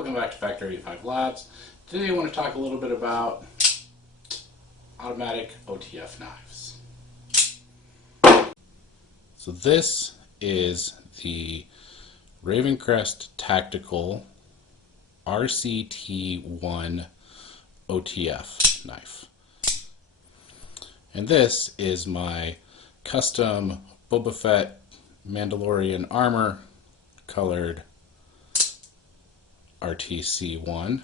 welcome back to Factor 85 Labs. Today I want to talk a little bit about automatic OTF knives. So this is the Ravencrest Tactical RCT-1 OTF knife. And this is my custom Boba Fett Mandalorian armor colored RTC1.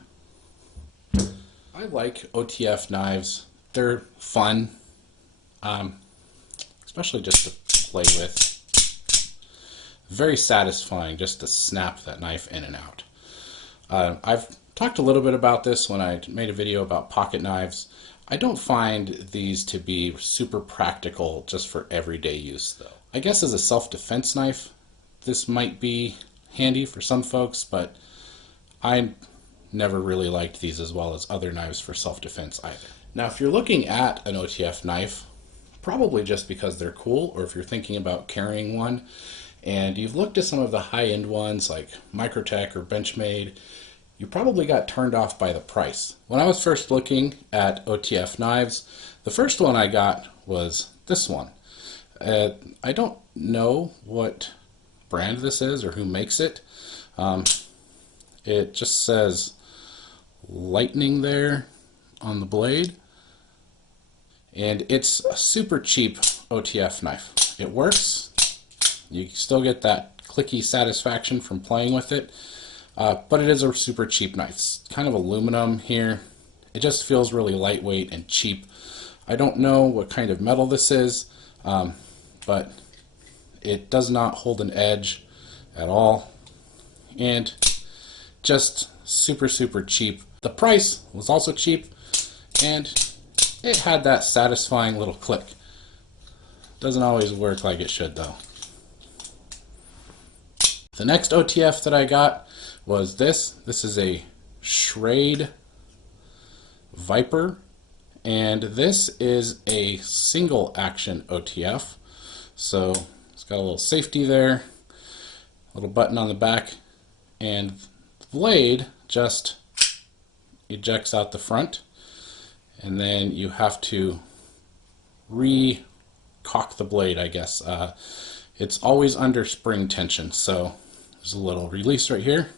I like OTF knives. They're fun, especially just to play with. Very satisfying just to snap that knife in and out. I've talked a little bit about this when I made a video about pocket knives. I don't find these to be super practical just for everyday use though. I guess as a self-defense knife, this might be handy for some folks, but I never really liked these as well as other knives for self-defense either. Now, if you're looking at an OTF knife, probably just because they're cool, or if you're thinking about carrying one, and you've looked at some of the high-end ones like Microtech or Benchmade, you probably got turned off by the price. When I was first looking at OTF knives, the first one I got was this one. I don't know what brand this is or who makes it. It just says lightning there on the blade, and it's a super cheap OTF knife. It works. You still get that clicky satisfaction from playing with it, but it is a super cheap knife. It's kind of aluminum here. It just feels really lightweight and cheap. I don't know what kind of metal this is, but it does not hold an edge at all, and just super cheap. The price was also cheap, and it had that satisfying little click. Doesn't always work like it should though. The next OTF that I got was this. This is a Schrade Viper, and this is a single action OTF. So it's got a little safety there, a little button on the back, and the blade just ejects out the front, and then you have to re-cock the blade, I guess. It's always under spring tension, so there's a little release right here,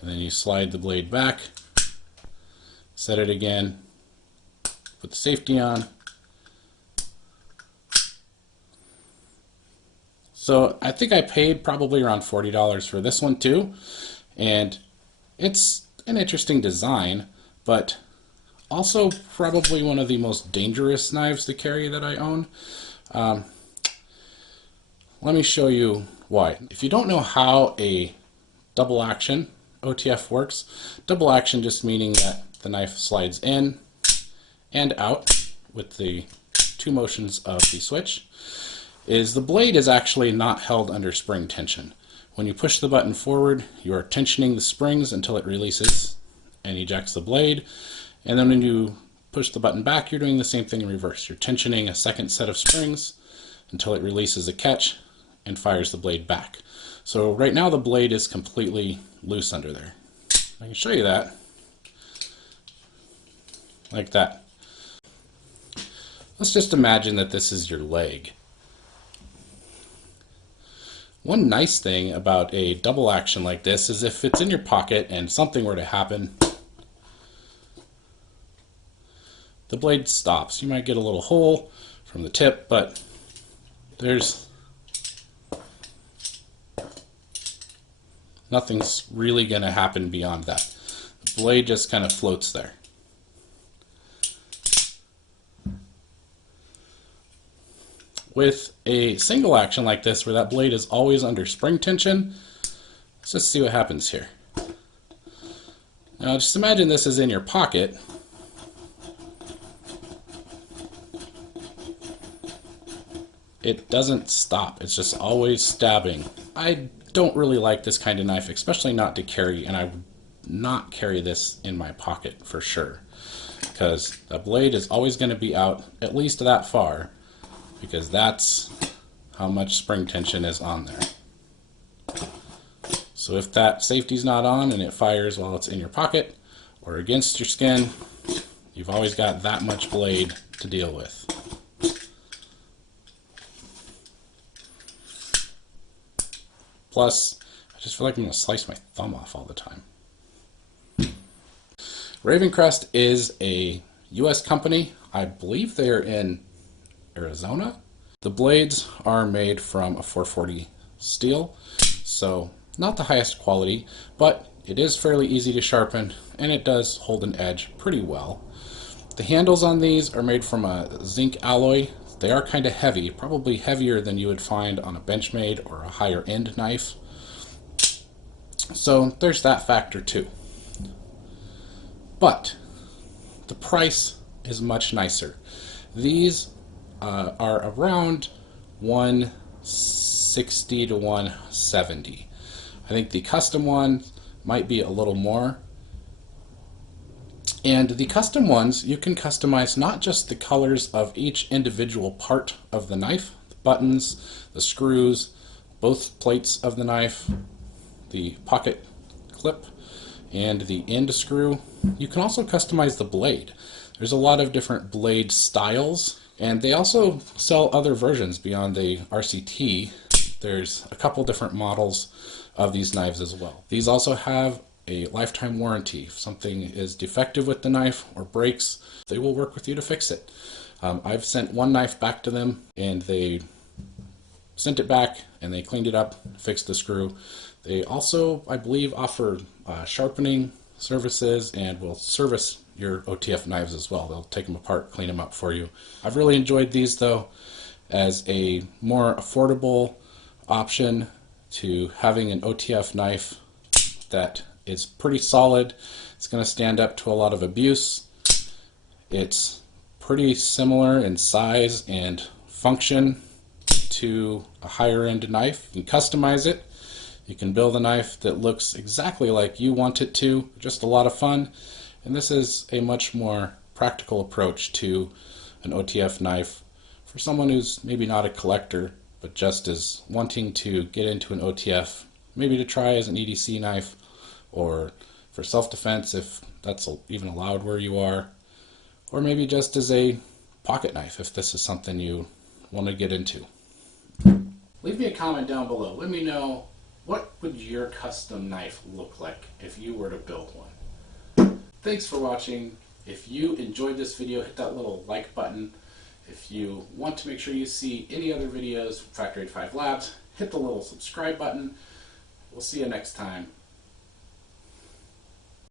and then you slide the blade back, set it again, put the safety on. So I think I paid probably around $40 for this one too, and it's an interesting design, but also probably one of the most dangerous knives to carry that I own. Let me show you why. If you don't know how a double action OTF works, double action just meaning that the knife slides in and out with the two motions of the switch, is the blade is actually not held under spring tension. When you push the button forward, you are tensioning the springs until it releases and ejects the blade, and then when you push the button back, you're doing the same thing in reverse. You're tensioning a second set of springs until it releases a catch and fires the blade back. So right now the blade is completely loose under there. I can show you that like that. Let's just imagine that this is your leg. One nice thing about a double action like this is if it's in your pocket and something were to happen, the blade stops. You might get a little hole from the tip, but there's nothing's really going to happen beyond that. The blade just kind of floats there. With a single action like this, where that blade is always under spring tension, let's just see what happens here. Now just imagine this is in your pocket. It doesn't stop, it's just always stabbing. I don't really like this kind of knife, especially not to carry, and I would not carry this in my pocket for sure, because the blade is always going to be out at least that far, because that's how much spring tension is on there. So if that safety's not on and it fires while it's in your pocket or against your skin, you've always got that much blade to deal with. Plus, I just feel like I'm going to slice my thumb off all the time. Ravencrest is a US company. I believe they're in Arizona. The blades are made from a 440 steel, so not the highest quality, but it is fairly easy to sharpen and it does hold an edge pretty well. The handles on these are made from a zinc alloy. They are kind of heavy, probably heavier than you would find on a Benchmade or a higher end knife. So there's that factor too. But the price is much nicer. These are around $160 to $170. I think the custom one might be a little more. And the custom ones, you can customize not just the colors of each individual part of the knife, the buttons, the screws, both plates of the knife, the pocket clip, and the end screw. You can also customize the blade. There's a lot of different blade styles, and they also sell other versions beyond the RCT. There's a couple different models of these knives as well. These also have a lifetime warranty. If something is defective with the knife or breaks, they will work with you to fix it. I've sent one knife back to them and they sent it back and they cleaned it up, fixed the screw. They also, I believe, offer sharpening services and will service your OTF knives as well. They'll take them apart, clean them up for you. I've really enjoyed these though as a more affordable option to having an OTF knife that is pretty solid. It's going to stand up to a lot of abuse. It's pretty similar in size and function to a higher end knife. You can customize it. You can build a knife that looks exactly like you want it to. Just a lot of fun. And this is a much more practical approach to an OTF knife for someone who's maybe not a collector, but just is wanting to get into an OTF, maybe to try as an EDC knife, or for self-defense if that's even allowed where you are, or maybe just as a pocket knife if this is something you want to get into. Leave me a comment down below. Let me know, what would your custom knife look like if you were to build one? Thanks for watching. If you enjoyed this video, hit that little like button. If you want to make sure you see any other videos from Factor 85 Labs, hit the little subscribe button. We'll see you next time.